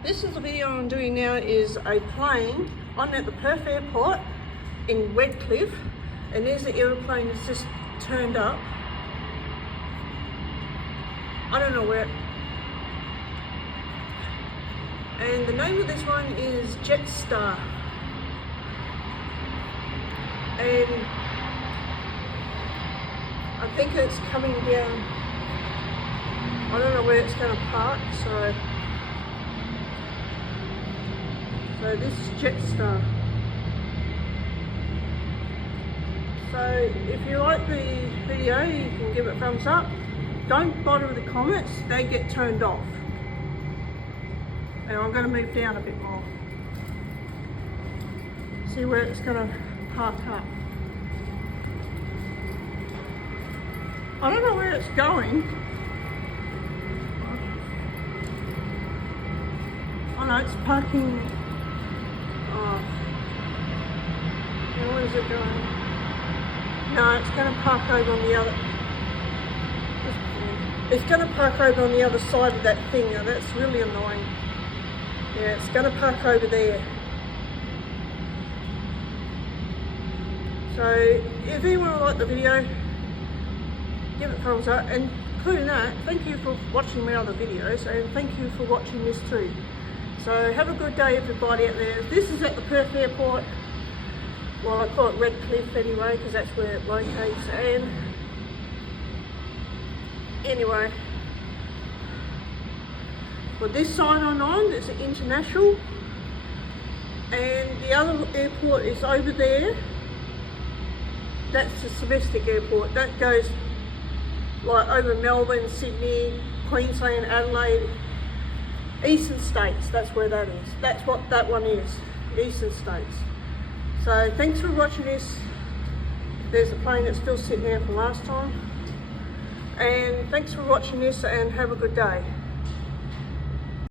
This is the video I'm doing now is a plane. I'm at the Perth Airport in Redcliffe, and there's the aeroplane that's just turned up. I don't know where. And the name of this one is Jetstar. And I think it's coming down. I don't know where it's going to park, so this is Jetstar. So if you like the video, you can give it a thumbs up. Don't bother with the comments, they get turned off. And I'm going to move down a bit more. See where it's going to park up. I don't know where it's going. Oh no, it's parking. Oh. Now where is it going? No, it's going to park over on the other. It's going to park over on the other side of that thing. Now that's really annoying. Yeah, it's going to park over there. So if anyone would like the video, give it a thumbs up, and including that, thank you for watching my other videos, and thank you for watching this too. So have a good day everybody out there. This is at the Perth Airport. Well, I call it Redcliffe anyway, because that's where it locates. And anyway, well, this sign I'm on, it's an international, and the other airport is over there. That's the domestic airport. That goes like over Melbourne, Sydney, Queensland, Adelaide, Eastern States. That's where that is. That's what that one is, Eastern States. So thanks for watching this. There's a plane that's still sitting there from last time. And thanks for watching this, and have a good day.